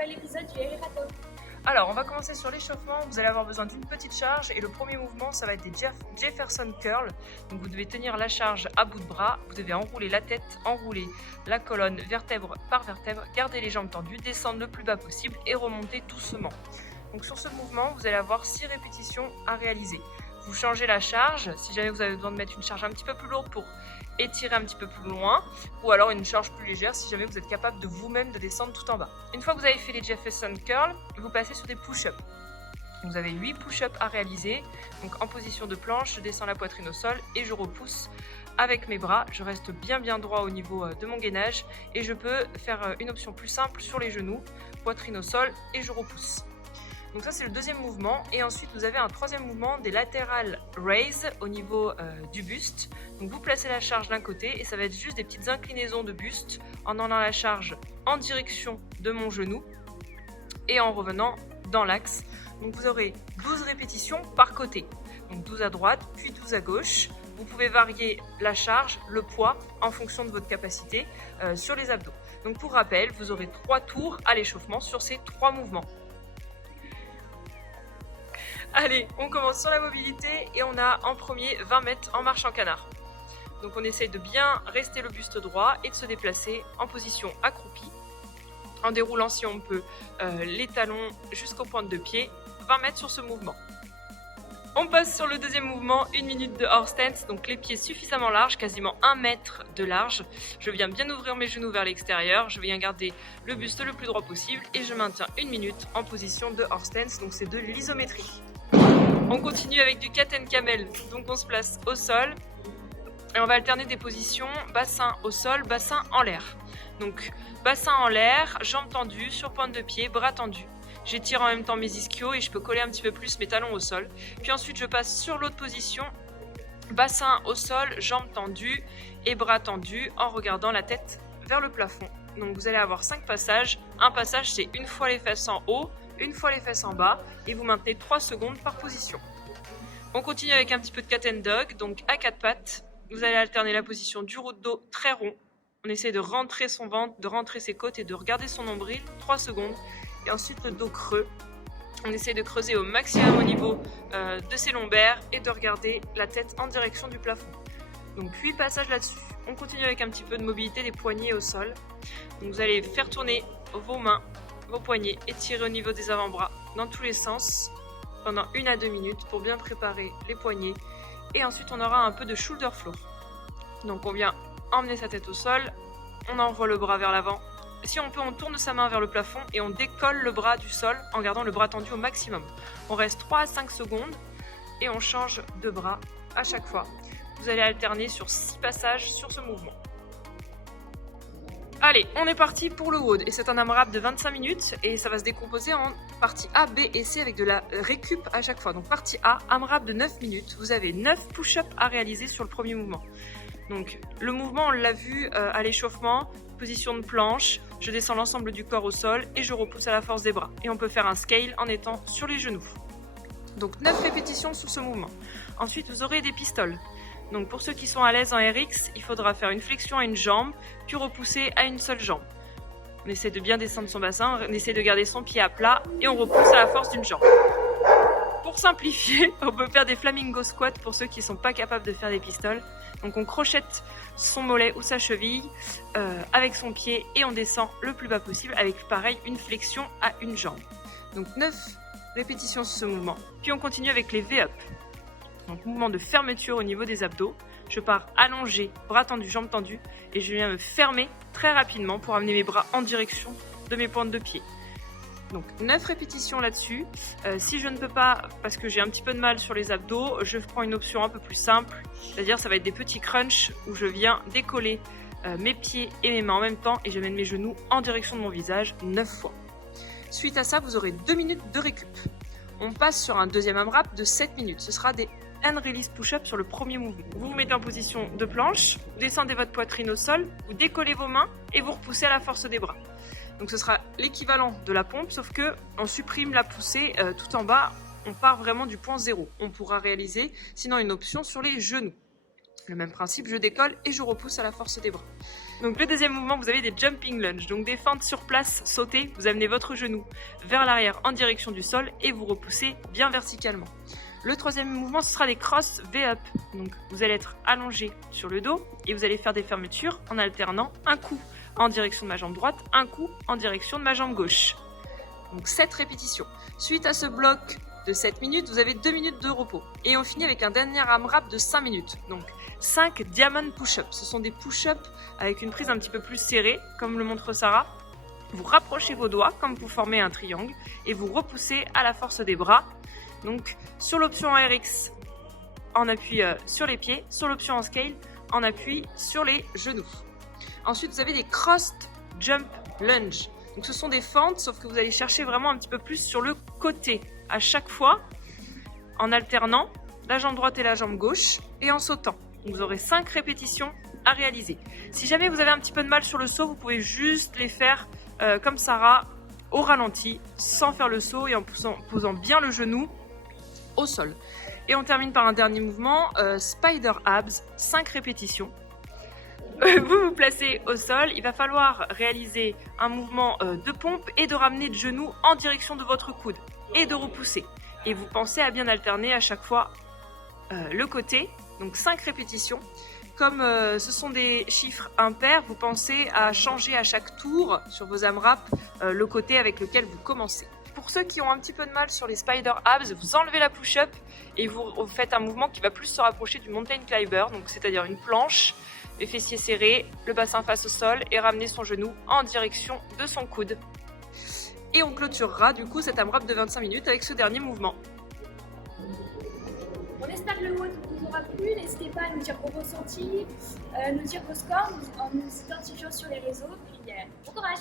nouvel épisode du Harry Rato. Alors, on va commencer sur l'échauffement. Vous allez avoir besoin d'une petite charge et le premier mouvement, ça va être des Jefferson Curl. Donc, vous devez tenir la charge à bout de bras. Vous devez enrouler la tête, enrouler la colonne vertèbre par vertèbre, garder les jambes tendues, descendre le plus bas possible et remonter doucement. Donc, sur ce mouvement, vous allez avoir 6 répétitions à réaliser. Vous changez la charge, si jamais vous avez besoin de mettre une charge un petit peu plus lourde pour étirer un petit peu plus loin, ou alors une charge plus légère si jamais vous êtes capable de vous-même de descendre tout en bas. Une fois que vous avez fait les Jefferson Curl, vous passez sur des push-ups. Vous avez 8 push-ups à réaliser. Donc en position de planche, je descends la poitrine au sol et je repousse avec mes bras. Je reste bien droit au niveau de mon gainage et je peux faire une option plus simple sur les genoux, poitrine au sol et je repousse. Donc ça c'est le deuxième mouvement et ensuite vous avez un troisième mouvement des lateral raise au niveau du buste. Donc vous placez la charge d'un côté et ça va être juste des petites inclinaisons de buste en emmenant la charge en direction de mon genou et en revenant dans l'axe. Donc vous aurez 12 répétitions par côté. Donc 12 à droite puis 12 à gauche. Vous pouvez varier la charge, le poids en fonction de votre capacité sur les abdos. Donc pour rappel, vous aurez 3 tours à l'échauffement sur ces 3 mouvements. Allez, on commence sur la mobilité et on a en premier 20 mètres en marche en canard. Donc on essaye de bien rester le buste droit et de se déplacer en position accroupie. En déroulant si on peut les talons jusqu'aux pointes de pied, 20 mètres sur ce mouvement. On passe sur le deuxième mouvement, 1 minute de horse stance, donc les pieds suffisamment larges, quasiment 1 mètre de large. Je viens bien ouvrir mes genoux vers l'extérieur, je viens garder le buste le plus droit possible et je maintiens 1 minute en position de horse stance, donc c'est de l'isométrie. On continue avec du cat and camel, donc on se place au sol et on va alterner des positions bassin au sol, bassin en l'air. Donc bassin en l'air, jambes tendues, sur pointe de pied, bras tendus. J'étire en même temps mes ischios et je peux coller un petit peu plus mes talons au sol. Puis ensuite je passe sur l'autre position, bassin au sol, jambes tendues et bras tendus en regardant la tête vers le plafond. Donc vous allez avoir 5 passages. Un passage c'est une fois les fesses en haut, une fois les fesses en bas et vous maintenez 3 secondes par position. On continue avec un petit peu de cat and dog, donc à 4 pattes. Vous allez alterner la position du roux de dos très rond. On essaie de rentrer son ventre, de rentrer ses côtes et de regarder son nombril, 3 secondes. Et ensuite le dos creux. On essaie de creuser au maximum au niveau de ses lombaires et de regarder la tête en direction du plafond. Donc 8 passages là-dessus. On continue avec un petit peu de mobilité des poignets au sol. Donc vous allez faire tourner vos mains, vos poignets, étirer au niveau des avant-bras dans tous les sens pendant 1 à 2 minutes pour bien préparer les poignets. Et ensuite on aura un peu de shoulder floor. Donc on vient emmener sa tête au sol, on envoie le bras vers l'avant. Si on peut, on tourne sa main vers le plafond et on décolle le bras du sol en gardant le bras tendu au maximum. On reste 3 à 5 secondes et on change de bras à chaque fois. Vous allez alterner sur 6 passages sur ce mouvement. Allez, on est parti pour le WOD et c'est un AMRAP de 25 minutes et ça va se décomposer en partie A, B et C avec de la récup à chaque fois. Donc partie A, AMRAP de 9 minutes, vous avez 9 push-ups à réaliser sur le premier mouvement. Donc le mouvement, on l'a vu à l'échauffement, position de planche, je descends l'ensemble du corps au sol et je repousse à la force des bras. Et on peut faire un scale en étant sur les genoux. Donc 9 répétitions sur ce mouvement. Ensuite, vous aurez des pistoles. Donc pour ceux qui sont à l'aise en RX, il faudra faire une flexion à une jambe, puis repousser à une seule jambe. On essaie de bien descendre son bassin, on essaie de garder son pied à plat et on repousse à la force d'une jambe. Pour simplifier, on peut faire des flamingo squats pour ceux qui ne sont pas capables de faire des pistoles. Donc on crochette son mollet ou sa cheville avec son pied et on descend le plus bas possible avec pareil une flexion à une jambe. Donc 9 répétitions sur ce mouvement. Puis on continue avec les V-up. Donc mouvement de fermeture au niveau des abdos. Je pars allongé, bras tendus, jambes tendues et je viens me fermer très rapidement pour amener mes bras en direction de mes pointes de pied. Donc 9 répétitions là-dessus. Si je ne peux pas, parce que j'ai un petit peu de mal sur les abdos, je prends une option un peu plus simple. C'est-à-dire ça va être des petits crunchs où je viens décoller mes pieds et mes mains en même temps et j'amène mes genoux en direction de mon visage 9 fois. Suite à ça, vous aurez 2 minutes de récup. On passe sur un deuxième AMRAP de 7 minutes. Ce sera des hand release push-up sur le premier mouvement. Vous vous mettez en position de planche, vous descendez votre poitrine au sol, vous décollez vos mains et vous repoussez à la force des bras. Donc ce sera l'équivalent de la pompe, sauf que on supprime la poussée tout en bas, on part vraiment du point zéro. On pourra réaliser sinon une option sur les genoux. Le même principe, je décolle et je repousse à la force des bras. Donc le deuxième mouvement, vous avez des jumping lunges, donc des feintes sur place, sautez, vous amenez votre genou vers l'arrière en direction du sol et vous repoussez bien verticalement. Le troisième mouvement, ce sera des cross V-up, donc vous allez être allongé sur le dos et vous allez faire des fermetures en alternant un coup en direction de ma jambe droite, un coup en direction de ma jambe gauche. Donc 7 répétitions. Suite à ce bloc de 7 minutes, vous avez 2 minutes de repos. Et on finit avec un dernier AMRAP de 5 minutes. Donc 5 diamond push-ups. Ce sont des push-ups avec une prise un petit peu plus serrée, comme le montre Sarah. Vous rapprochez vos doigts comme vous formez un triangle et vous repoussez à la force des bras. Donc sur l'option RX, en appui sur les pieds, sur l'option en scale, en appui sur les genoux. Ensuite, vous avez des crossed jump lunge. Donc ce sont des fentes, sauf que vous allez chercher vraiment un petit peu plus sur le côté à chaque fois, en alternant la jambe droite et la jambe gauche et en sautant. Donc vous aurez 5 répétitions à réaliser. Si jamais vous avez un petit peu de mal sur le saut, vous pouvez juste les faire comme Sarah, au ralenti, sans faire le saut et en posant bien le genou au sol. Et on termine par un dernier mouvement, Spider Abs, 5 répétitions. Vous vous placez au sol, il va falloir réaliser un mouvement de pompe et de ramener le genou en direction de votre coude et de repousser. Et vous pensez à bien alterner à chaque fois le côté, donc 5 répétitions. Comme ce sont des chiffres impairs, vous pensez à changer à chaque tour sur vos AMRAP le côté avec lequel vous commencez. Pour ceux qui ont un petit peu de mal sur les spider abs, vous enlevez la push-up et vous faites un mouvement qui va plus se rapprocher du mountain climber, donc c'est-à-dire une planche, les fessiers serrés, le bassin face au sol et ramener son genou en direction de son coude. Et on clôturera du coup cet AMRAP de 25 minutes avec ce dernier mouvement. On espère que le mot vous aura plu. N'hésitez pas à nous dire vos ressentis, nous dire vos scores en nous identifiant sur les réseaux. Puis bon courage!